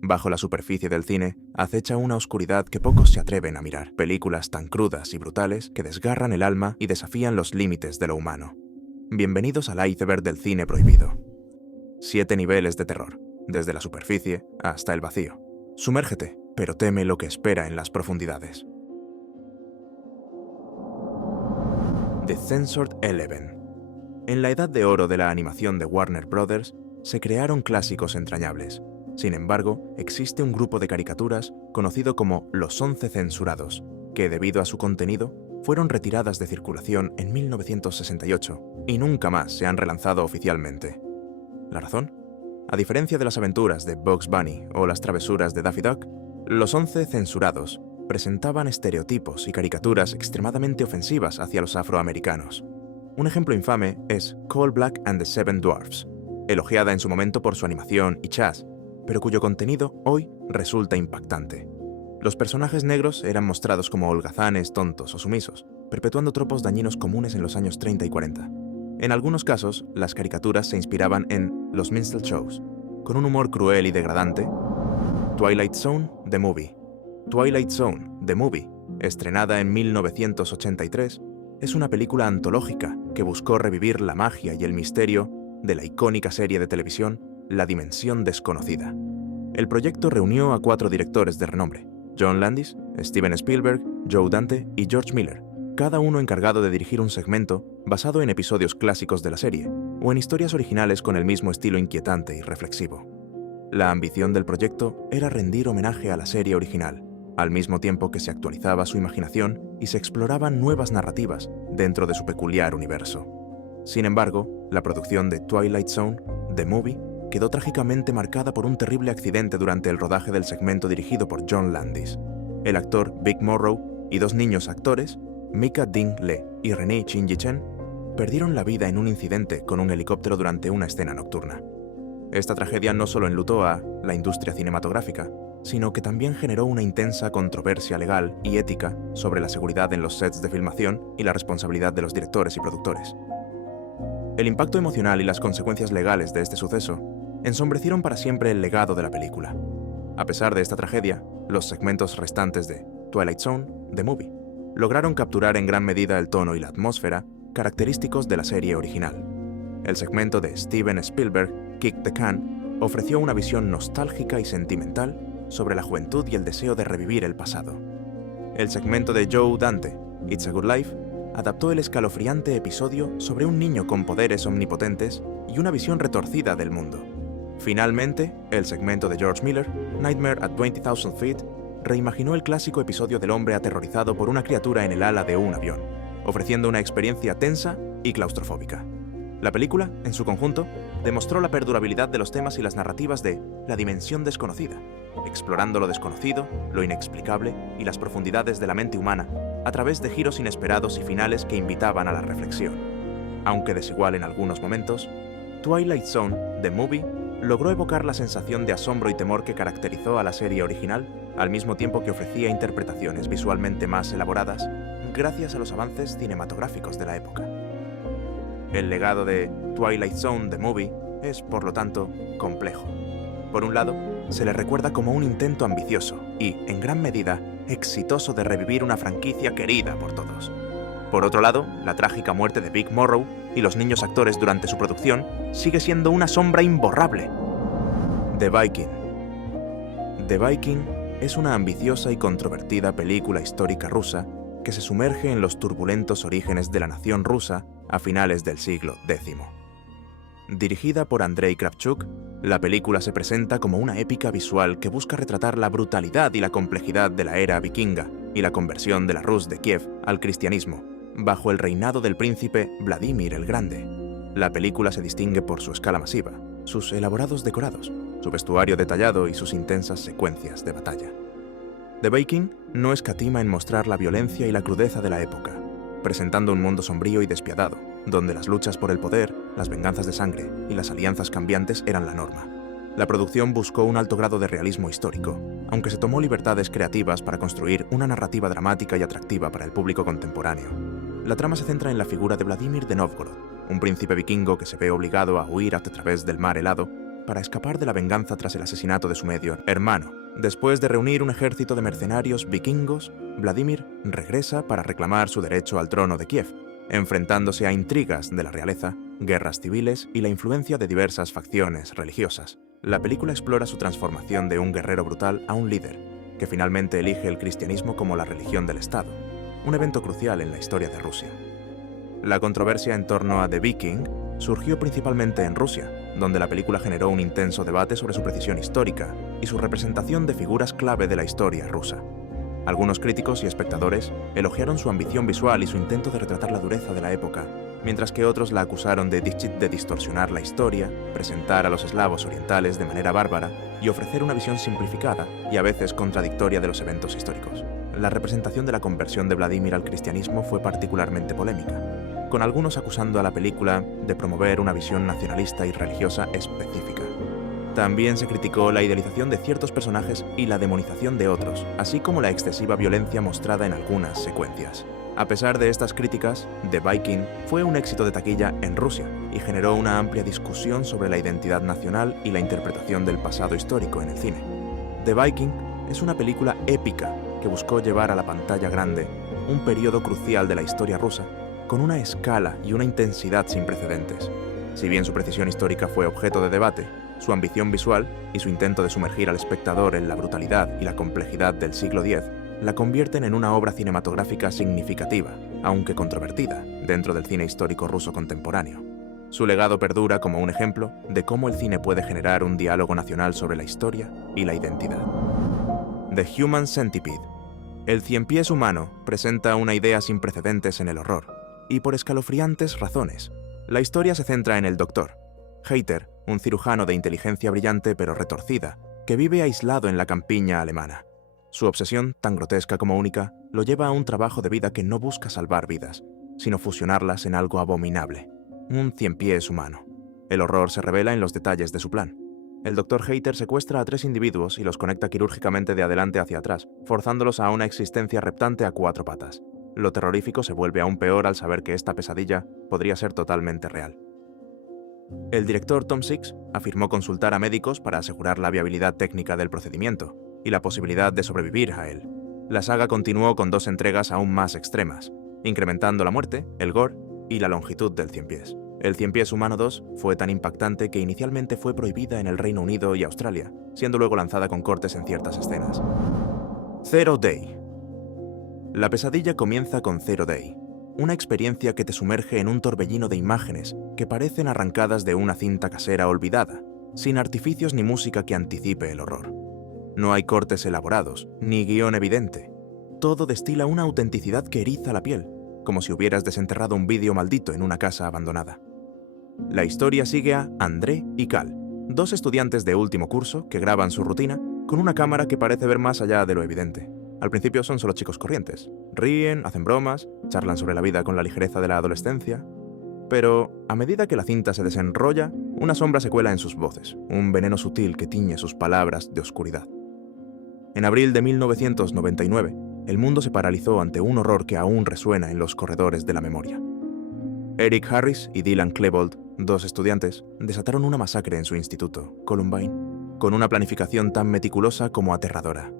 Bajo la superficie del cine acecha una oscuridad que pocos se atreven a mirar. Películas tan crudas y brutales que desgarran el alma y desafían los límites de lo humano. Bienvenidos al iceberg del cine prohibido. 7 niveles de terror, desde la superficie hasta el vacío. Sumérgete, pero teme lo que espera en las profundidades. The Censored Eleven. En la edad de oro de la animación de Warner Bros., se crearon clásicos entrañables. Sin embargo, existe un grupo de caricaturas conocido como Los 11 Censurados, que debido a su contenido, fueron retiradas de circulación en 1968 y nunca más se han relanzado oficialmente. ¿La razón? A diferencia de las aventuras de Bugs Bunny o las travesuras de Daffy Duck, Los 11 Censurados presentaban estereotipos y caricaturas extremadamente ofensivas hacia los afroamericanos. Un ejemplo infame es Coal Black and the Seven Dwarfs, elogiada en su momento por su animación y jazz, pero cuyo contenido hoy resulta impactante. Los personajes negros eran mostrados como holgazanes, tontos o sumisos, perpetuando tropos dañinos comunes en los años 30 y 40. En algunos casos, las caricaturas se inspiraban en los minstrel shows, con un humor cruel y degradante. Twilight Zone, The Movie. Twilight Zone, The Movie, estrenada en 1983, es una película antológica que buscó revivir la magia y el misterio de la icónica serie de televisión La Dimensión Desconocida. El proyecto reunió a 4 directores de renombre: John Landis, Steven Spielberg, Joe Dante y George Miller, cada uno encargado de dirigir un segmento basado en episodios clásicos de la serie o en historias originales con el mismo estilo inquietante y reflexivo. La ambición del proyecto era rendir homenaje a la serie original, al mismo tiempo que se actualizaba su imaginación y se exploraban nuevas narrativas dentro de su peculiar universo. Sin embargo, la producción de Twilight Zone, The Movie, quedó trágicamente marcada por un terrible accidente durante el rodaje del segmento dirigido por John Landis. El actor Vic Morrow y 2 niños actores, Mika Ding Le y Renee Chin-Yi Chen, perdieron la vida en un incidente con un helicóptero durante una escena nocturna. Esta tragedia no solo enlutó a la industria cinematográfica, sino que también generó una intensa controversia legal y ética sobre la seguridad en los sets de filmación y la responsabilidad de los directores y productores. El impacto emocional y las consecuencias legales de este suceso ensombrecieron para siempre el legado de la película. A pesar de esta tragedia, los segmentos restantes de Twilight Zone, The Movie, lograron capturar en gran medida el tono y la atmósfera característicos de la serie original. El segmento de Steven Spielberg, Kick the Can, ofreció una visión nostálgica y sentimental sobre la juventud y el deseo de revivir el pasado. El segmento de Joe Dante, It's a Good Life, adaptó el escalofriante episodio sobre un niño con poderes omnipotentes y una visión retorcida del mundo. Finalmente, el segmento de George Miller, Nightmare at 20,000 Feet, reimaginó el clásico episodio del hombre aterrorizado por una criatura en el ala de un avión, ofreciendo una experiencia tensa y claustrofóbica. La película, en su conjunto, demostró la perdurabilidad de los temas y las narrativas de La Dimensión Desconocida, explorando lo desconocido, lo inexplicable y las profundidades de la mente humana a través de giros inesperados y finales que invitaban a la reflexión. Aunque desigual en algunos momentos, Twilight Zone, The Movie, logró evocar la sensación de asombro y temor que caracterizó a la serie original, al mismo tiempo que ofrecía interpretaciones visualmente más elaboradas gracias a los avances cinematográficos de la época. El legado de Twilight Zone, The Movie, es, por lo tanto, complejo. Por un lado, se le recuerda como un intento ambicioso y, en gran medida, exitoso de revivir una franquicia querida por todos. Por otro lado, la trágica muerte de Vic Morrow y los niños actores durante su producción sigue siendo una sombra imborrable. The Viking. The Viking es una ambiciosa y controvertida película histórica rusa que se sumerge en los turbulentos orígenes de la nación rusa a finales del siglo X. Dirigida por Andrei Kravchuk, la película se presenta como una épica visual que busca retratar la brutalidad y la complejidad de la era vikinga y la conversión de la Rus de Kiev al cristianismo, bajo el reinado del príncipe Vladimir el Grande. La película se distingue por su escala masiva, sus elaborados decorados, su vestuario detallado y sus intensas secuencias de batalla. The Viking no escatima en mostrar la violencia y la crudeza de la época, presentando un mundo sombrío y despiadado, donde las luchas por el poder, las venganzas de sangre y las alianzas cambiantes eran la norma. La producción buscó un alto grado de realismo histórico, aunque se tomó libertades creativas para construir una narrativa dramática y atractiva para el público contemporáneo. La trama se centra en la figura de Vladimir de Novgorod, un príncipe vikingo que se ve obligado a huir a través del mar helado para escapar de la venganza tras el asesinato de su medio hermano. Después de reunir un ejército de mercenarios vikingos, Vladimir regresa para reclamar su derecho al trono de Kiev, enfrentándose a intrigas de la realeza, guerras civiles y la influencia de diversas facciones religiosas. La película explora su transformación de un guerrero brutal a un líder, que finalmente elige el cristianismo como la religión del Estado, un evento crucial en la historia de Rusia. La controversia en torno a The Viking surgió principalmente en Rusia, donde la película generó un intenso debate sobre su precisión histórica y su representación de figuras clave de la historia rusa. Algunos críticos y espectadores elogiaron su ambición visual y su intento de retratar la dureza de la época, mientras que otros la acusaron de distorsionar la historia, presentar a los eslavos orientales de manera bárbara y ofrecer una visión simplificada y a veces contradictoria de los eventos históricos. La representación de la conversión de Vladimir al cristianismo fue particularmente polémica, con algunos acusando a la película de promover una visión nacionalista y religiosa específica. También se criticó la idealización de ciertos personajes y la demonización de otros, así como la excesiva violencia mostrada en algunas secuencias. A pesar de estas críticas, The Viking fue un éxito de taquilla en Rusia y generó una amplia discusión sobre la identidad nacional y la interpretación del pasado histórico en el cine. The Viking es una película épica que buscó llevar a la pantalla grande un periodo crucial de la historia rusa con una escala y una intensidad sin precedentes. Si bien su precisión histórica fue objeto de debate, su ambición visual y su intento de sumergir al espectador en la brutalidad y la complejidad del siglo X la convierten en una obra cinematográfica significativa, aunque controvertida, dentro del cine histórico ruso contemporáneo. Su legado perdura como un ejemplo de cómo el cine puede generar un diálogo nacional sobre la historia y la identidad. The Human Centipede. El ciempiés humano presenta una idea sin precedentes en el horror, y por escalofriantes razones. La historia se centra en el Dr. Heiter, un cirujano de inteligencia brillante pero retorcida, que vive aislado en la campiña alemana. Su obsesión, tan grotesca como única, lo lleva a un trabajo de vida que no busca salvar vidas, sino fusionarlas en algo abominable, un ciempiés humano. El horror se revela en los detalles de su plan. El Dr. Heiter secuestra a 3 individuos y los conecta quirúrgicamente de adelante hacia atrás, forzándolos a una existencia reptante a 4 patas. Lo terrorífico se vuelve aún peor al saber que esta pesadilla podría ser totalmente real. El director Tom Six afirmó consultar a médicos para asegurar la viabilidad técnica del procedimiento y la posibilidad de sobrevivir a él. La saga continuó con 2 entregas aún más extremas, incrementando la muerte, el gore y la longitud del ciempiés. El Ciempiés Humano 2 fue tan impactante que inicialmente fue prohibida en el Reino Unido y Australia, siendo luego lanzada con cortes en ciertas escenas. Zero Day. La pesadilla comienza con Zero Day, una experiencia que te sumerge en un torbellino de imágenes que parecen arrancadas de una cinta casera olvidada, sin artificios ni música que anticipe el horror. No hay cortes elaborados, ni guión evidente. Todo destila una autenticidad que eriza la piel, como si hubieras desenterrado un vídeo maldito en una casa abandonada. La historia sigue a André y Cal, 2 estudiantes de último curso que graban su rutina con una cámara que parece ver más allá de lo evidente. Al principio son solo chicos corrientes. Ríen, hacen bromas, charlan sobre la vida con la ligereza de la adolescencia. Pero, a medida que la cinta se desenrolla, una sombra se cuela en sus voces, un veneno sutil que tiñe sus palabras de oscuridad. En abril de 1999, el mundo se paralizó ante un horror que aún resuena en los corredores de la memoria. Eric Harris y Dylan Klebold, 2 estudiantes, desataron una masacre en su instituto, Columbine, con una planificación tan meticulosa como aterradora.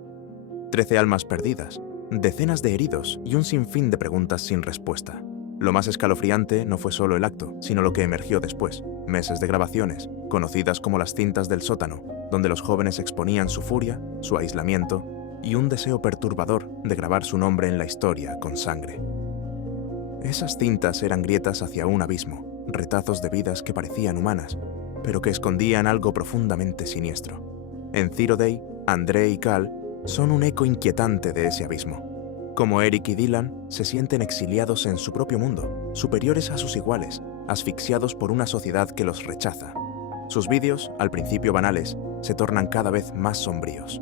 13 almas perdidas, decenas de heridos y un sinfín de preguntas sin respuesta. Lo más escalofriante no fue solo el acto, sino lo que emergió después, meses de grabaciones, conocidas como las cintas del sótano, donde los jóvenes exponían su furia, su aislamiento y un deseo perturbador de grabar su nombre en la historia con sangre. Esas cintas eran grietas hacia un abismo, retazos de vidas que parecían humanas, pero que escondían algo profundamente siniestro. En Zero Day, André y Cal son un eco inquietante de ese abismo. Como Eric y Dylan, se sienten exiliados en su propio mundo, superiores a sus iguales, asfixiados por una sociedad que los rechaza. Sus vídeos, al principio banales, se tornan cada vez más sombríos.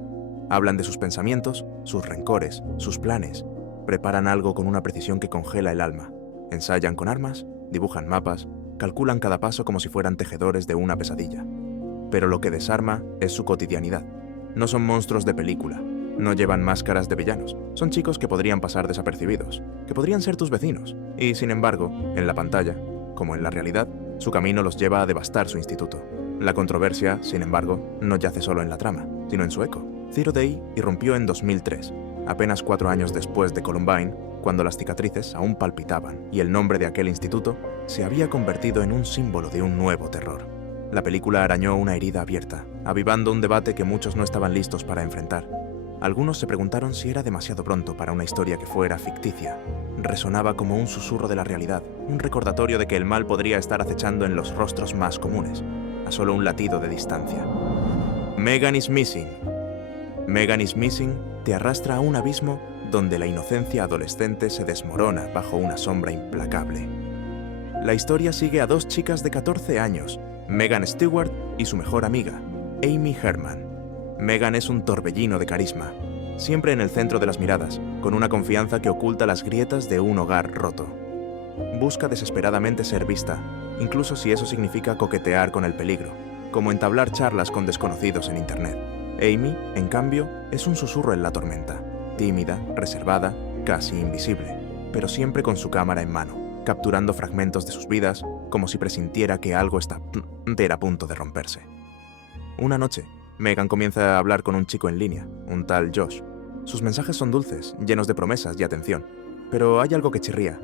Hablan de sus pensamientos, sus rencores, sus planes. Preparan algo con una precisión que congela el alma. Ensayan con armas, dibujan mapas, calculan cada paso como si fueran tejedores de una pesadilla. Pero lo que desarma es su cotidianidad. No son monstruos de película, no llevan máscaras de villanos. Son chicos que podrían pasar desapercibidos, que podrían ser tus vecinos. Y, sin embargo, en la pantalla, como en la realidad, su camino los lleva a devastar su instituto. La controversia, sin embargo, no yace solo en la trama, sino en su eco. Zero Day irrumpió en 2003, apenas 4 años después de Columbine, cuando las cicatrices aún palpitaban y el nombre de aquel instituto se había convertido en un símbolo de un nuevo terror. La película arañó una herida abierta, avivando un debate que muchos no estaban listos para enfrentar. Algunos se preguntaron si era demasiado pronto para una historia que fuera ficticia. Resonaba como un susurro de la realidad, un recordatorio de que el mal podría estar acechando en los rostros más comunes, a solo un latido de distancia. Megan is Missing. Megan is Missing te arrastra a un abismo donde la inocencia adolescente se desmorona bajo una sombra implacable. La historia sigue a 2 chicas de 14 años, Megan Stewart y su mejor amiga, Amy Herman. Megan es un torbellino de carisma, siempre en el centro de las miradas, con una confianza que oculta las grietas de un hogar roto. Busca desesperadamente ser vista, incluso si eso significa coquetear con el peligro, como entablar charlas con desconocidos en Internet. Amy, en cambio, es un susurro en la tormenta, tímida, reservada, casi invisible, pero siempre con su cámara en mano, capturando fragmentos de sus vidas como si presintiera que algo está a punto de romperse. Una noche, Megan comienza a hablar con un chico en línea, un tal Josh. Sus mensajes son dulces, llenos de promesas y atención, pero hay algo que chirría.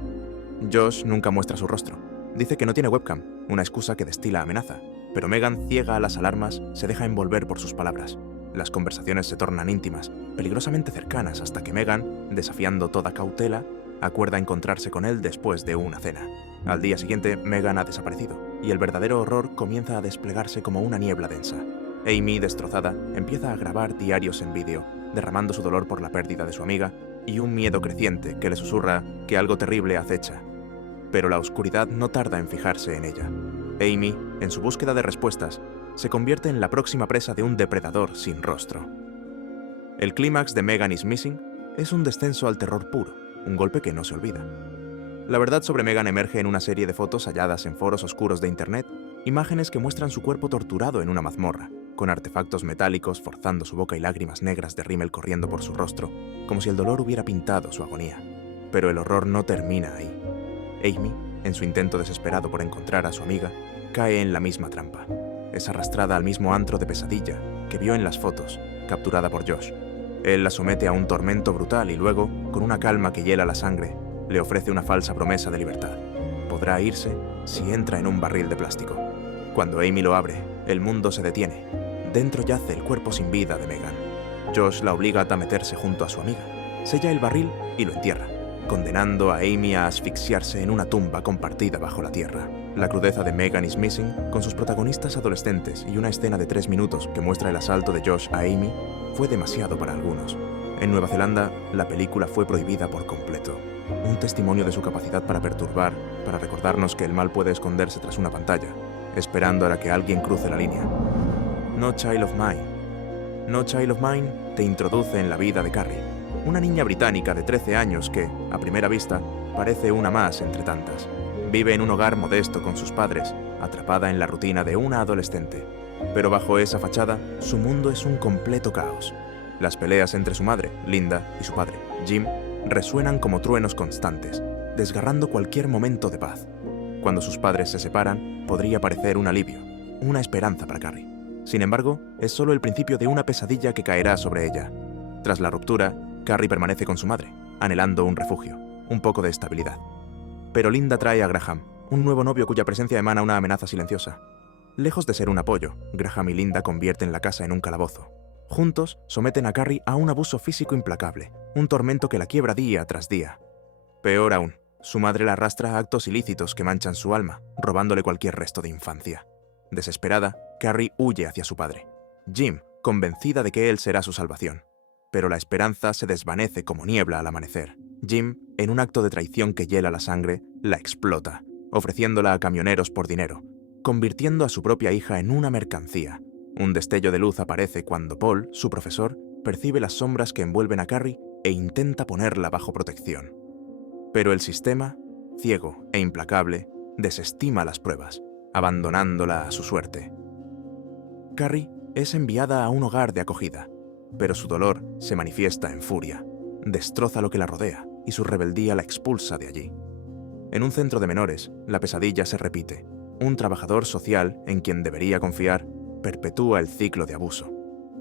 Josh nunca muestra su rostro. Dice que no tiene webcam, una excusa que destila amenaza, pero Megan, ciega a las alarmas, se deja envolver por sus palabras. Las conversaciones se tornan íntimas, peligrosamente cercanas, hasta que Megan, desafiando toda cautela, acuerda encontrarse con él después de una cena. Al día siguiente, Megan ha desaparecido, y el verdadero horror comienza a desplegarse como una niebla densa. Amy, destrozada, empieza a grabar diarios en vídeo, derramando su dolor por la pérdida de su amiga y un miedo creciente que le susurra que algo terrible acecha. Pero la oscuridad no tarda en fijarse en ella. Amy, en su búsqueda de respuestas, se convierte en la próxima presa de un depredador sin rostro. El clímax de Megan is Missing es un descenso al terror puro, un golpe que no se olvida. La verdad sobre Megan emerge en una serie de fotos halladas en foros oscuros de Internet, imágenes que muestran su cuerpo torturado en una mazmorra, con artefactos metálicos forzando su boca y lágrimas negras de rímel corriendo por su rostro, como si el dolor hubiera pintado su agonía. Pero el horror no termina ahí. Amy, en su intento desesperado por encontrar a su amiga, cae en la misma trampa. Es arrastrada al mismo antro de pesadilla que vio en las fotos, capturada por Josh. Él la somete a un tormento brutal y luego, con una calma que hiela la sangre, le ofrece una falsa promesa de libertad. Podrá irse si entra en un barril de plástico. Cuando Amy lo abre, el mundo se detiene. Dentro yace el cuerpo sin vida de Megan. Josh la obliga a meterse junto a su amiga, sella el barril y lo entierra, condenando a Amy a asfixiarse en una tumba compartida bajo la tierra. La crudeza de Megan is Missing, con sus protagonistas adolescentes y una escena de 3 minutos que muestra el asalto de Josh a Amy, fue demasiado para algunos. En Nueva Zelanda, la película fue prohibida por completo. Un testimonio de su capacidad para perturbar, para recordarnos que el mal puede esconderse tras una pantalla, esperando a que alguien cruce la línea. No Child of Mine. No Child of Mine te introduce en la vida de Carrie, una niña británica de 13 años que, a primera vista, parece una más entre tantas. Vive en un hogar modesto con sus padres, atrapada en la rutina de una adolescente. Pero bajo esa fachada, su mundo es un completo caos. Las peleas entre su madre, Linda, y su padre, Jim, resuenan como truenos constantes, desgarrando cualquier momento de paz. Cuando sus padres se separan, podría parecer un alivio, una esperanza para Carrie. Sin embargo, es solo el principio de una pesadilla que caerá sobre ella. Tras la ruptura, Carrie permanece con su madre, anhelando un refugio, un poco de estabilidad. Pero Linda trae a Graham, un nuevo novio cuya presencia emana una amenaza silenciosa. Lejos de ser un apoyo, Graham y Linda convierten la casa en un calabozo. Juntos, someten a Carrie a un abuso físico implacable, un tormento que la quiebra día tras día. Peor aún, su madre la arrastra a actos ilícitos que manchan su alma, robándole cualquier resto de infancia. Desesperada, Carrie huye hacia su padre. Jim, convencida de que él será su salvación. Pero la esperanza se desvanece como niebla al amanecer. Jim, en un acto de traición que hiela la sangre, la explota, ofreciéndola a camioneros por dinero, convirtiendo a su propia hija en una mercancía. Un destello de luz aparece cuando Paul, su profesor, percibe las sombras que envuelven a Carrie e intenta ponerla bajo protección. Pero el sistema, ciego e implacable, desestima las pruebas, abandonándola a su suerte. Carrie es enviada a un hogar de acogida, pero su dolor se manifiesta en furia, destroza lo que la rodea y su rebeldía la expulsa de allí. En un centro de menores, la pesadilla se repite. un trabajador social en quien debería confiar, perpetúa el ciclo de abuso.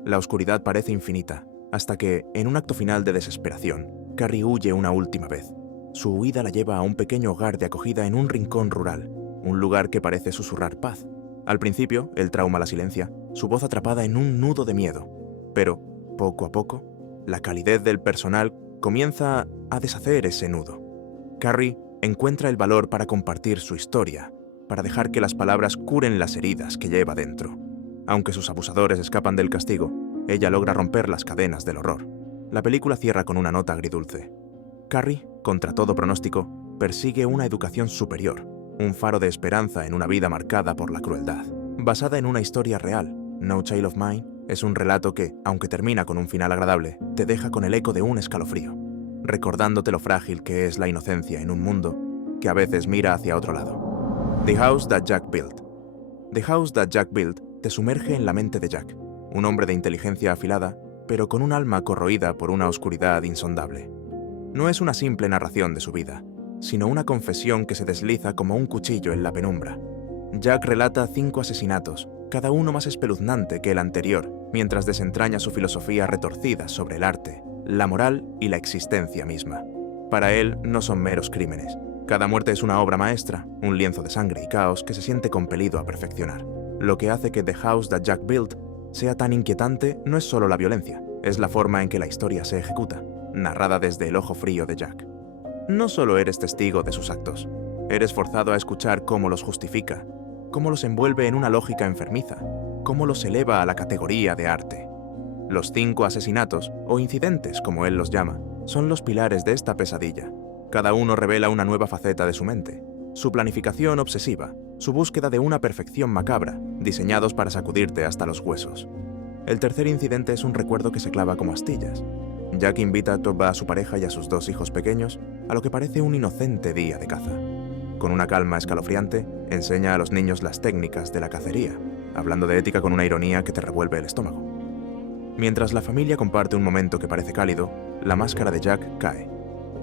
La oscuridad parece infinita, hasta que, en un acto final de desesperación, Carrie huye una última vez. Su huida la lleva a un pequeño hogar de acogida en un rincón rural, un lugar que parece susurrar paz. Al principio, el trauma la silencia, su voz atrapada en un nudo de miedo. Pero, poco a poco, la calidez del personal comienza a deshacer ese nudo. Carrie encuentra el valor para compartir su historia, para dejar que las palabras curen las heridas que lleva dentro. Aunque sus abusadores escapan del castigo, ella logra romper las cadenas del horror. La película cierra con una nota agridulce. Carrie, contra todo pronóstico, persigue una educación superior, un faro de esperanza en una vida marcada por la crueldad. Basada en una historia real, No Child of Mine es un relato que, aunque termina con un final agradable, te deja con el eco de un escalofrío, recordándote lo frágil que es la inocencia en un mundo que a veces mira hacia otro lado. The House That Jack Built. The House That Jack Built te sumerge en la mente de Jack, un hombre de inteligencia afilada, pero con un alma corroída por una oscuridad insondable. No es una simple narración de su vida, sino una confesión que se desliza como un cuchillo en la penumbra. Jack relata 5 asesinatos, cada uno más espeluznante que el anterior, mientras desentraña su filosofía retorcida sobre el arte, la moral y la existencia misma. Para él no son meros crímenes. Cada muerte es una obra maestra, un lienzo de sangre y caos que se siente compelido a perfeccionar. Lo que hace que The House That Jack Built sea tan inquietante no es solo la violencia, es la forma en que la historia se ejecuta, narrada desde el ojo frío de Jack. No solo eres testigo de sus actos, eres forzado a escuchar cómo los justifica, cómo los envuelve en una lógica enfermiza, cómo los eleva a la categoría de arte. Los 5 asesinatos, o incidentes como él los llama, son los pilares de esta pesadilla. Cada uno revela una nueva faceta de su mente, su planificación obsesiva, su búsqueda de una perfección macabra, diseñados para sacudirte hasta los huesos. El tercer incidente es un recuerdo que se clava como astillas. Jack invita a Topba, a su pareja y a sus 2 hijos pequeños a lo que parece un inocente día de caza. Con una calma escalofriante, enseña a los niños las técnicas de la cacería, hablando de ética con una ironía que te revuelve el estómago. Mientras la familia comparte un momento que parece cálido, la máscara de Jack cae.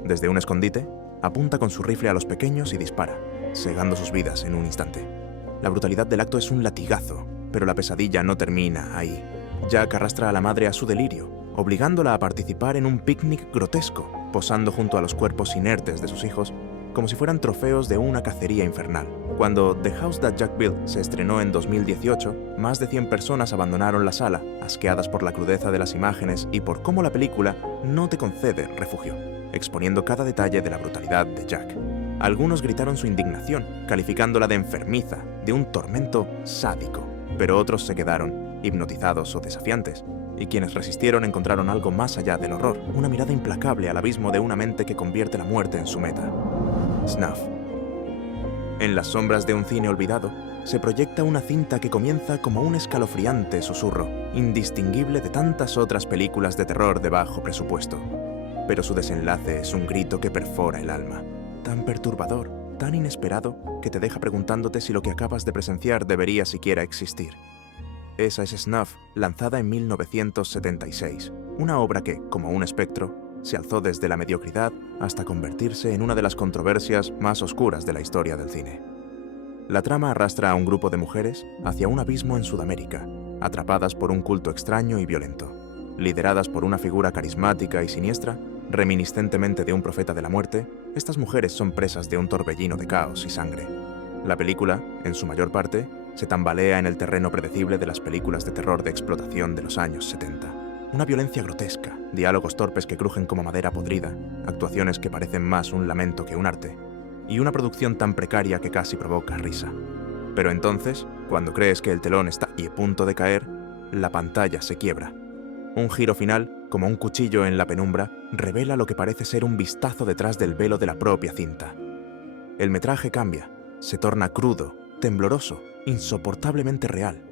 Desde un escondite, apunta con su rifle a los pequeños y dispara, segando sus vidas en un instante. La brutalidad del acto es un latigazo, pero la pesadilla no termina ahí. Jack arrastra a la madre a su delirio, obligándola a participar en un picnic grotesco, posando junto a los cuerpos inertes de sus hijos, como si fueran trofeos de una cacería infernal. Cuando The House That Jack Built se estrenó en 2018, más de 100 personas abandonaron la sala, asqueadas por la crudeza de las imágenes y por cómo la película no te concede refugio, exponiendo cada detalle de la brutalidad de Jack. Algunos gritaron su indignación, calificándola de enfermiza, de un tormento sádico, pero otros se quedaron hipnotizados o desafiantes, y quienes resistieron encontraron algo más allá del horror, una mirada implacable al abismo de una mente que convierte la muerte en su meta. Snuff. En las sombras de un cine olvidado, se proyecta una cinta que comienza como un escalofriante susurro, indistinguible de tantas otras películas de terror de bajo presupuesto. Pero su desenlace es un grito que perfora el alma, tan perturbador, tan inesperado, que te deja preguntándote si lo que acabas de presenciar debería siquiera existir. Esa es Snuff, lanzada en 1976, una obra que, como un espectro, se alzó desde la mediocridad hasta convertirse en una de las controversias más oscuras de la historia del cine. La trama arrastra a un grupo de mujeres hacia un abismo en Sudamérica, atrapadas por un culto extraño y violento. Lideradas por una figura carismática y siniestra, reminiscentemente de un profeta de la muerte, estas mujeres son presas de un torbellino de caos y sangre. La película, en su mayor parte, se tambalea en el terreno predecible de las películas de terror de explotación de los años 70. Una violencia grotesca, diálogos torpes que crujen como madera podrida, actuaciones que parecen más un lamento que un arte, y una producción tan precaria que casi provoca risa. Pero entonces, cuando crees que el telón está a punto de caer, la pantalla se quiebra. Un giro final, como un cuchillo en la penumbra, revela lo que parece ser un vistazo detrás del velo de la propia cinta. El metraje cambia, se torna crudo, tembloroso, insoportablemente real.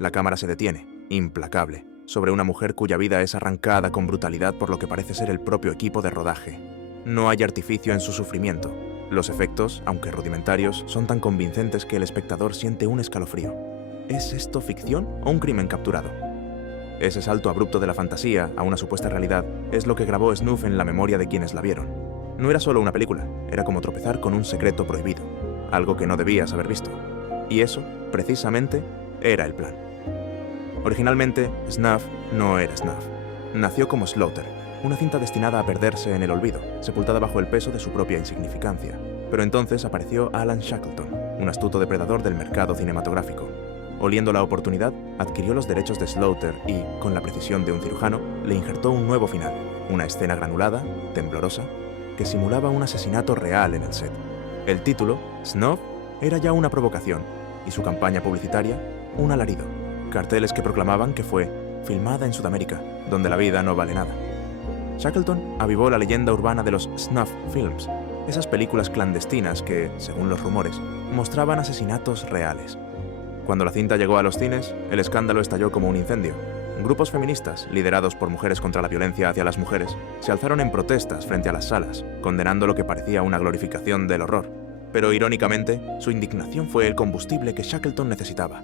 La cámara se detiene, implacable, sobre una mujer cuya vida es arrancada con brutalidad por lo que parece ser el propio equipo de rodaje. No hay artificio en su sufrimiento. Los efectos, aunque rudimentarios, son tan convincentes que el espectador siente un escalofrío. ¿Es esto ficción o un crimen capturado? Ese salto abrupto de la fantasía a una supuesta realidad es lo que grabó Snuff en la memoria de quienes la vieron. No era solo una película, era como tropezar con un secreto prohibido, algo que no debías haber visto. Y eso, precisamente, era el plan. Originalmente, Snuff no era Snuff. Nació como Slaughter, una cinta destinada a perderse en el olvido, sepultada bajo el peso de su propia insignificancia. Pero entonces apareció Alan Shackleton, un astuto depredador del mercado cinematográfico. Oliendo la oportunidad, adquirió los derechos de Slaughter y, con la precisión de un cirujano, le injertó un nuevo final, una escena granulada, temblorosa, que simulaba un asesinato real en el set. El título, Snuff, era ya una provocación, y su campaña publicitaria, un alarido. Carteles que proclamaban que fue filmada en Sudamérica, donde la vida no vale nada. Shackleton avivó la leyenda urbana de los snuff films, esas películas clandestinas que, según los rumores, mostraban asesinatos reales. Cuando la cinta llegó a los cines, el escándalo estalló como un incendio. Grupos feministas, liderados por Mujeres contra la Violencia hacia las Mujeres, se alzaron en protestas frente a las salas, condenando lo que parecía una glorificación del horror. Pero irónicamente, su indignación fue el combustible que Shackleton necesitaba.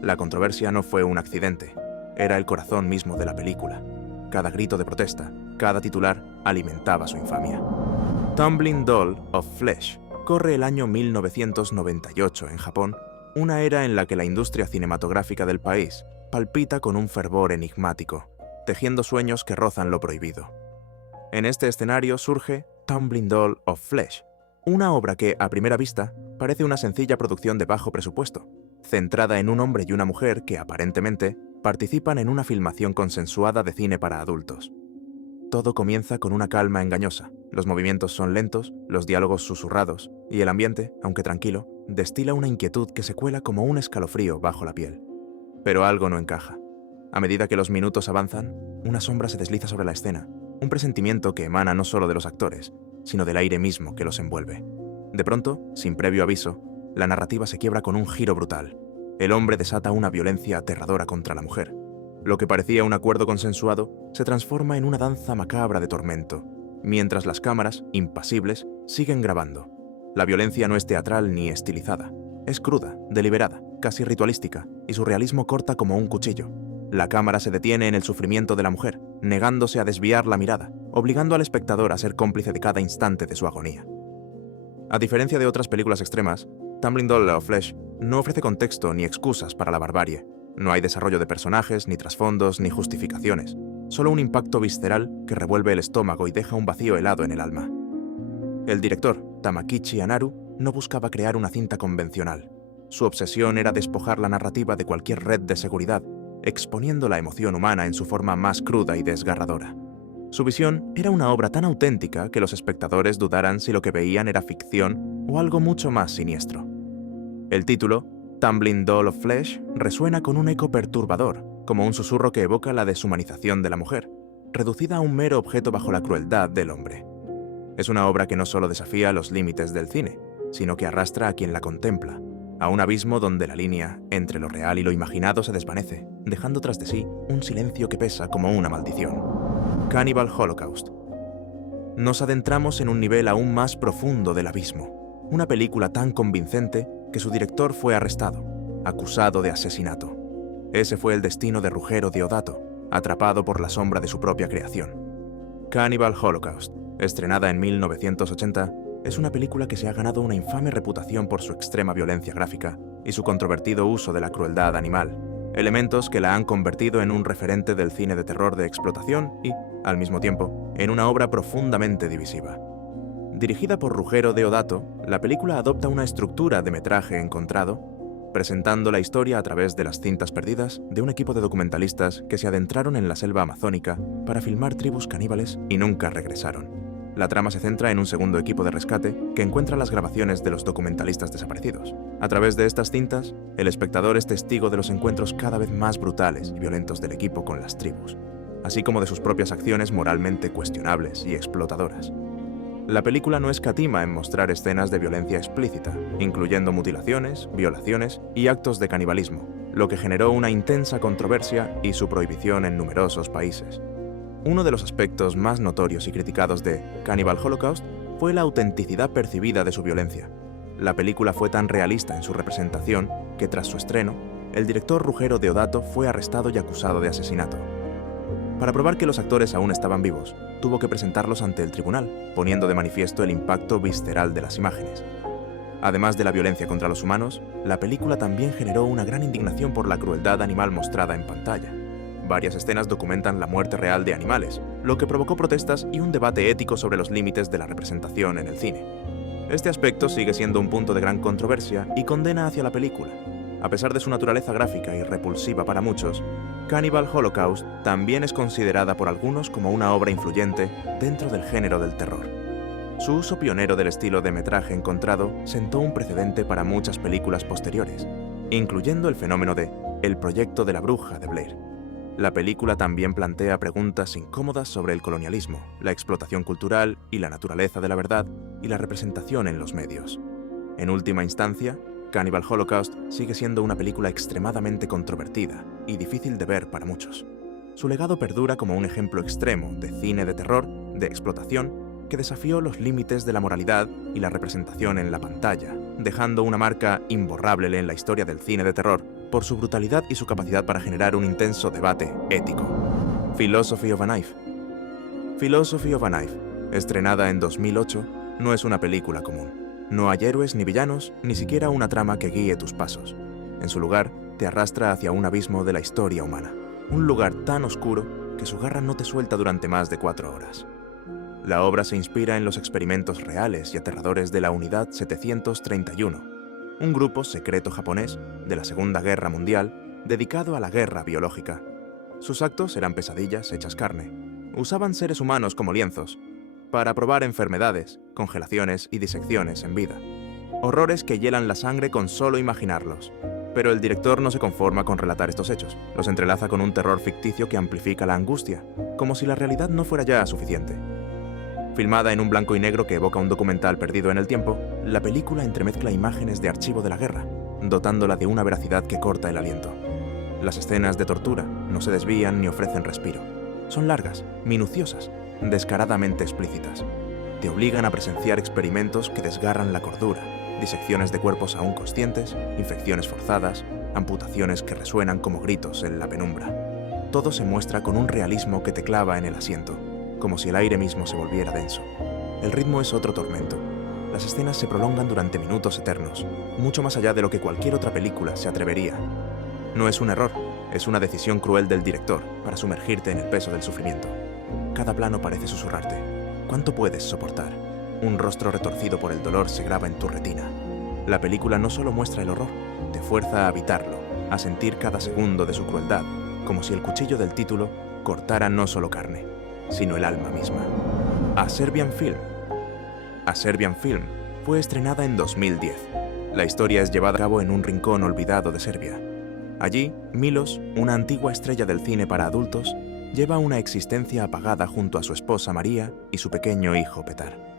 La controversia no fue un accidente, era el corazón mismo de la película. Cada grito de protesta, cada titular, alimentaba su infamia. Tumbling Doll of Flesh corre el año 1998 en Japón, una era en la que la industria cinematográfica del país palpita con un fervor enigmático, tejiendo sueños que rozan lo prohibido. En este escenario surge Tumbling Doll of Flesh, una obra que, a primera vista, parece una sencilla producción de bajo presupuesto, centrada en un hombre y una mujer que, aparentemente, participan en una filmación consensuada de cine para adultos. Todo comienza con una calma engañosa, los movimientos son lentos, los diálogos susurrados, y el ambiente, aunque tranquilo, destila una inquietud que se cuela como un escalofrío bajo la piel. Pero algo no encaja. A medida que los minutos avanzan, una sombra se desliza sobre la escena, un presentimiento que emana no solo de los actores, sino del aire mismo que los envuelve. De pronto, sin previo aviso, la narrativa se quiebra con un giro brutal. El hombre desata una violencia aterradora contra la mujer. Lo que parecía un acuerdo consensuado se transforma en una danza macabra de tormento, mientras las cámaras, impasibles, siguen grabando. La violencia no es teatral ni estilizada. Es cruda, deliberada, casi ritualística, y su realismo corta como un cuchillo. La cámara se detiene en el sufrimiento de la mujer, negándose a desviar la mirada, obligando al espectador a ser cómplice de cada instante de su agonía. A diferencia de otras películas extremas, Tumbling Doll of Flesh no ofrece contexto ni excusas para la barbarie. No hay desarrollo de personajes, ni trasfondos, ni justificaciones. Solo un impacto visceral que revuelve el estómago y deja un vacío helado en el alma. El director, Tamakichi Anaru, no buscaba crear una cinta convencional. Su obsesión era despojar la narrativa de cualquier red de seguridad, exponiendo la emoción humana en su forma más cruda y desgarradora. Su visión era una obra tan auténtica que los espectadores dudaran si lo que veían era ficción o algo mucho más siniestro. El título, Tumbling Doll of Flesh, resuena con un eco perturbador, como un susurro que evoca la deshumanización de la mujer, reducida a un mero objeto bajo la crueldad del hombre. Es una obra que no solo desafía los límites del cine, sino que arrastra a quien la contempla, a un abismo donde la línea entre lo real y lo imaginado se desvanece, dejando tras de sí un silencio que pesa como una maldición. Cannibal Holocaust. Nos adentramos en un nivel aún más profundo del abismo, una película tan convincente que su director fue arrestado, acusado de asesinato. Ese fue el destino de Ruggero Deodato, atrapado por la sombra de su propia creación. Cannibal Holocaust, estrenada en 1980, es una película que se ha ganado una infame reputación por su extrema violencia gráfica y su controvertido uso de la crueldad animal, elementos que la han convertido en un referente del cine de terror de explotación y, al mismo tiempo, en una obra profundamente divisiva. Dirigida por Ruggero Deodato, la película adopta una estructura de metraje encontrado, presentando la historia a través de las cintas perdidas de un equipo de documentalistas que se adentraron en la selva amazónica para filmar tribus caníbales y nunca regresaron. La trama se centra en un segundo equipo de rescate que encuentra las grabaciones de los documentalistas desaparecidos. A través de estas cintas, el espectador es testigo de los encuentros cada vez más brutales y violentos del equipo con las tribus, así como de sus propias acciones moralmente cuestionables y explotadoras. La película no escatima en mostrar escenas de violencia explícita, incluyendo mutilaciones, violaciones y actos de canibalismo, lo que generó una intensa controversia y su prohibición en numerosos países. Uno de los aspectos más notorios y criticados de Cannibal Holocaust fue la autenticidad percibida de su violencia. La película fue tan realista en su representación que, tras su estreno, el director Ruggero Deodato fue arrestado y acusado de asesinato. Para probar que los actores aún estaban vivos, tuvo que presentarlos ante el tribunal, poniendo de manifiesto el impacto visceral de las imágenes. Además de la violencia contra los humanos, la película también generó una gran indignación por la crueldad animal mostrada en pantalla. Varias escenas documentan la muerte real de animales, lo que provocó protestas y un debate ético sobre los límites de la representación en el cine. Este aspecto sigue siendo un punto de gran controversia y condena hacia la película. A pesar de su naturaleza gráfica y repulsiva para muchos, Cannibal Holocaust también es considerada por algunos como una obra influyente dentro del género del terror. Su uso pionero del estilo de metraje encontrado sentó un precedente para muchas películas posteriores, incluyendo el fenómeno de El proyecto de la bruja de Blair. La película también plantea preguntas incómodas sobre el colonialismo, la explotación cultural y la naturaleza de la verdad y la representación en los medios. En última instancia, Cannibal Holocaust sigue siendo una película extremadamente controvertida y difícil de ver para muchos. Su legado perdura como un ejemplo extremo de cine de terror, de explotación, que desafió los límites de la moralidad y la representación en la pantalla, dejando una marca imborrable en la historia del cine de terror por su brutalidad y su capacidad para generar un intenso debate ético. Philosophy of a Knife. Philosophy of a Knife, estrenada en 2008, no es una película común. No hay héroes ni villanos, ni siquiera una trama que guíe tus pasos. En su lugar, te arrastra hacia un abismo de la historia humana. Un lugar tan oscuro que su garra no te suelta durante más de 4 horas. La obra se inspira en los experimentos reales y aterradores de la Unidad 731, un grupo secreto japonés de la Segunda Guerra Mundial dedicado a la guerra biológica. Sus actos eran pesadillas hechas carne. Usaban seres humanos como lienzos para probar enfermedades, congelaciones y disecciones en vida. Horrores que hielan la sangre con solo imaginarlos. Pero el director no se conforma con relatar estos hechos. Los entrelaza con un terror ficticio que amplifica la angustia, como si la realidad no fuera ya suficiente. Filmada en un blanco y negro que evoca un documental perdido en el tiempo, la película entremezcla imágenes de archivo de la guerra, dotándola de una veracidad que corta el aliento. Las escenas de tortura no se desvían ni ofrecen respiro. Son largas, minuciosas, descaradamente explícitas. Te obligan a presenciar experimentos que desgarran la cordura, disecciones de cuerpos aún conscientes, infecciones forzadas, amputaciones que resuenan como gritos en la penumbra. Todo se muestra con un realismo que te clava en el asiento, como si el aire mismo se volviera denso. El ritmo es otro tormento. Las escenas se prolongan durante minutos eternos, mucho más allá de lo que cualquier otra película se atrevería. No es un error, es una decisión cruel del director para sumergirte en el peso del sufrimiento. Cada plano parece susurrarte. ¿Cuánto puedes soportar? Un rostro retorcido por el dolor se graba en tu retina. La película no solo muestra el horror, te fuerza a habitarlo, a sentir cada segundo de su crueldad, como si el cuchillo del título cortara no solo carne, sino el alma misma. A Serbian Film. A Serbian Film fue estrenada en 2010. La historia es llevada a cabo en un rincón olvidado de Serbia. Allí, Milos, una antigua estrella del cine para adultos, lleva una existencia apagada junto a su esposa María y su pequeño hijo Petar.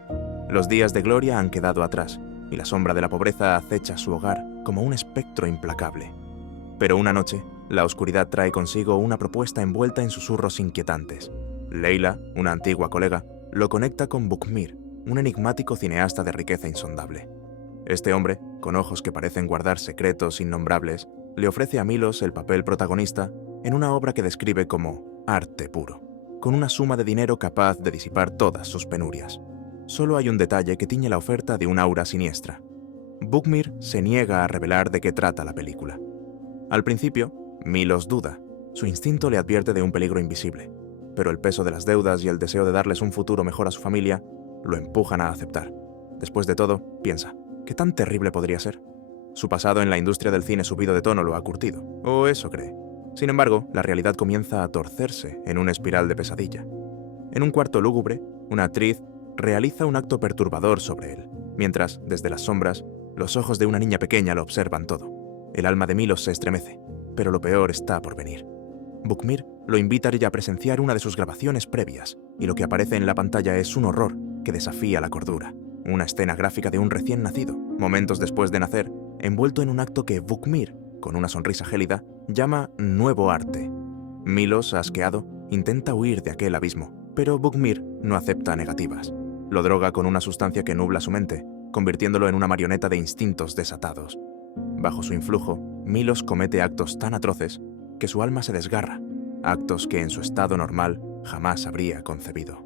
Los días de gloria han quedado atrás y la sombra de la pobreza acecha su hogar como un espectro implacable. Pero una noche, la oscuridad trae consigo una propuesta envuelta en susurros inquietantes. Leila, una antigua colega, lo conecta con Bukmir, un enigmático cineasta de riqueza insondable. Este hombre, con ojos que parecen guardar secretos innombrables, le ofrece a Milos el papel protagonista en una obra que describe como arte puro, con una suma de dinero capaz de disipar todas sus penurias. Solo hay un detalle que tiñe la oferta de un aura siniestra. Bukmir se niega a revelar de qué trata la película. Al principio, Milos duda. Su instinto le advierte de un peligro invisible, pero el peso de las deudas y el deseo de darles un futuro mejor a su familia lo empujan a aceptar. Después de todo, piensa, ¿qué tan terrible podría ser? Su pasado en la industria del cine subido de tono lo ha curtido, o eso cree. Sin embargo, la realidad comienza a torcerse en una espiral de pesadilla. En un cuarto lúgubre, una actriz realiza un acto perturbador sobre él, mientras, desde las sombras, los ojos de una niña pequeña lo observan todo. El alma de Milos se estremece, pero lo peor está por venir. Bukmir lo invita a presenciar una de sus grabaciones previas, y lo que aparece en la pantalla es un horror que desafía la cordura. Una escena gráfica de un recién nacido, momentos después de nacer, envuelto en un acto que Bukmir, con una sonrisa gélida, llama nuevo arte. Milos, asqueado, intenta huir de aquel abismo, pero Bukmir no acepta negativas. Lo droga con una sustancia que nubla su mente, convirtiéndolo en una marioneta de instintos desatados. Bajo su influjo, Milos comete actos tan atroces que su alma se desgarra, actos que en su estado normal jamás habría concebido.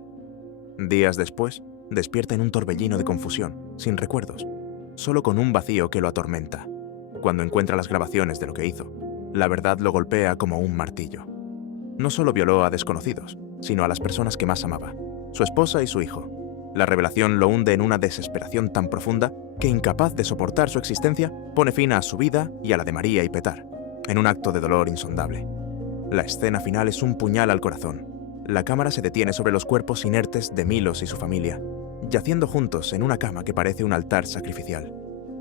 Días después, despierta en un torbellino de confusión, sin recuerdos. solo con un vacío que lo atormenta. Cuando encuentra las grabaciones de lo que hizo, la verdad lo golpea como un martillo. No solo violó a desconocidos, sino a las personas que más amaba, su esposa y su hijo. La revelación lo hunde en una desesperación tan profunda que, incapaz de soportar su existencia, pone fin a su vida y a la de María y Petar, en un acto de dolor insondable. La escena final es un puñal al corazón. La cámara se detiene sobre los cuerpos inertes de Milos y su familia, yaciendo juntos en una cama que parece un altar sacrificial.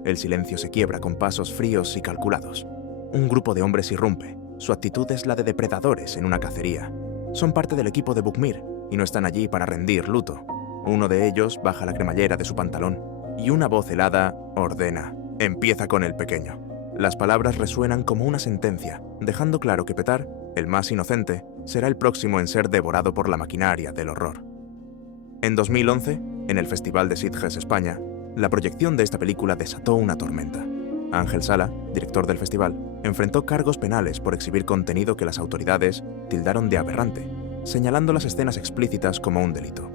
El silencio se quiebra con pasos fríos y calculados. Un grupo de hombres irrumpe. Su actitud es la de depredadores en una cacería. Son parte del equipo de Bukmir y no están allí para rendir luto. Uno de ellos baja la cremallera de su pantalón y una voz helada ordena: «Empieza con el pequeño». Las palabras resuenan como una sentencia, dejando claro que Petar, el más inocente, será el próximo en ser devorado por la maquinaria del horror. En 2011, en el Festival de Sitges, España, la proyección de esta película desató una tormenta. Ángel Sala, director del festival, enfrentó cargos penales por exhibir contenido que las autoridades tildaron de aberrante, señalando las escenas explícitas como un delito.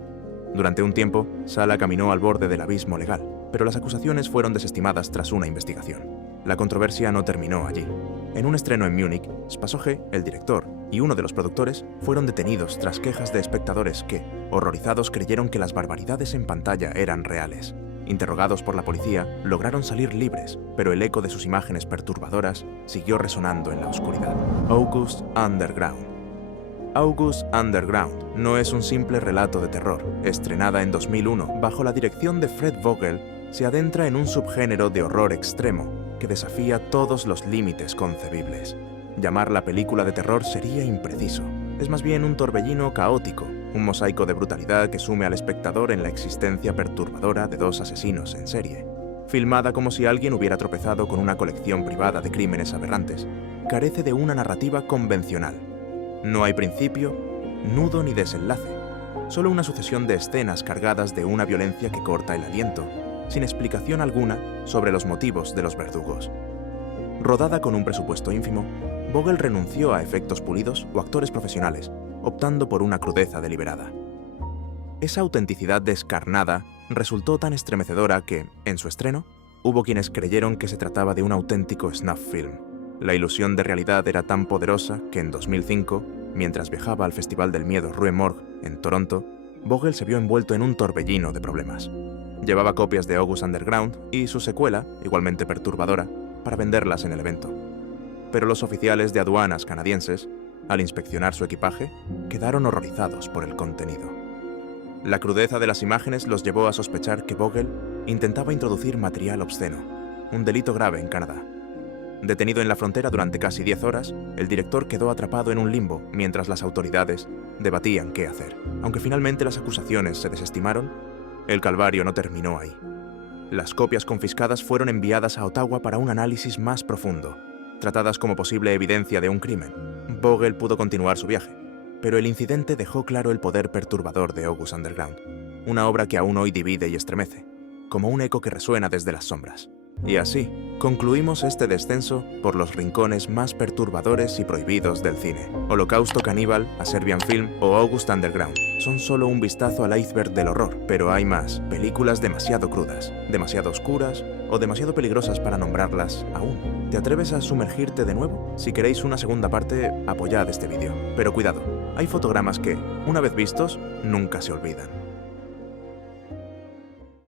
Durante un tiempo, Sala caminó al borde del abismo legal, pero las acusaciones fueron desestimadas tras una investigación. La controversia no terminó allí. En un estreno en Múnich, Spasoje, el director, y uno de los productores fueron detenidos tras quejas de espectadores que, horrorizados, creyeron que las barbaridades en pantalla eran reales. Interrogados por la policía, lograron salir libres, pero el eco de sus imágenes perturbadoras siguió resonando en la oscuridad. August Underground. August Underground no es un simple relato de terror. Estrenada en 2001 bajo la dirección de Fred Vogel, se adentra en un subgénero de horror extremo que desafía todos los límites concebibles. Llamar la película de terror sería impreciso. Es más bien un torbellino caótico, un mosaico de brutalidad que sume al espectador en la existencia perturbadora de dos asesinos en serie. Filmada como si alguien hubiera tropezado con una colección privada de crímenes aberrantes, carece de una narrativa convencional. No hay principio, nudo ni desenlace, solo una sucesión de escenas cargadas de una violencia que corta el aliento, sin explicación alguna sobre los motivos de los verdugos. Rodada con un presupuesto ínfimo, Vogel renunció a efectos pulidos o actores profesionales, optando por una crudeza deliberada. Esa autenticidad descarnada resultó tan estremecedora que, en su estreno, hubo quienes creyeron que se trataba de un auténtico snuff film. La ilusión de realidad era tan poderosa que en 2005, mientras viajaba al Festival del Miedo Rue Morgue en Toronto, Vogel se vio envuelto en un torbellino de problemas. Llevaba copias de August Underground y su secuela, igualmente perturbadora, para venderlas en el evento. Pero los oficiales de aduanas canadienses, al inspeccionar su equipaje, quedaron horrorizados por el contenido. La crudeza de las imágenes los llevó a sospechar que Vogel intentaba introducir material obsceno, un delito grave en Canadá. Detenido en la frontera durante casi 10 horas, el director quedó atrapado en un limbo mientras las autoridades debatían qué hacer. Aunque finalmente las acusaciones se desestimaron, el calvario no terminó ahí. Las copias confiscadas fueron enviadas a Ottawa para un análisis más profundo. Tratadas como posible evidencia de un crimen, Vogel pudo continuar su viaje, pero el incidente dejó claro el poder perturbador de August Underground, una obra que aún hoy divide y estremece, como un eco que resuena desde las sombras. Y así, concluimos este descenso por los rincones más perturbadores y prohibidos del cine. Holocausto Caníbal, A Serbian Film o August Underground son solo un vistazo al iceberg del horror, pero hay más, películas demasiado crudas, demasiado oscuras o demasiado peligrosas para nombrarlas aún. ¿Te atreves a sumergirte de nuevo? Si queréis una segunda parte, apoyad este vídeo. Pero cuidado, hay fotogramas que, una vez vistos, nunca se olvidan.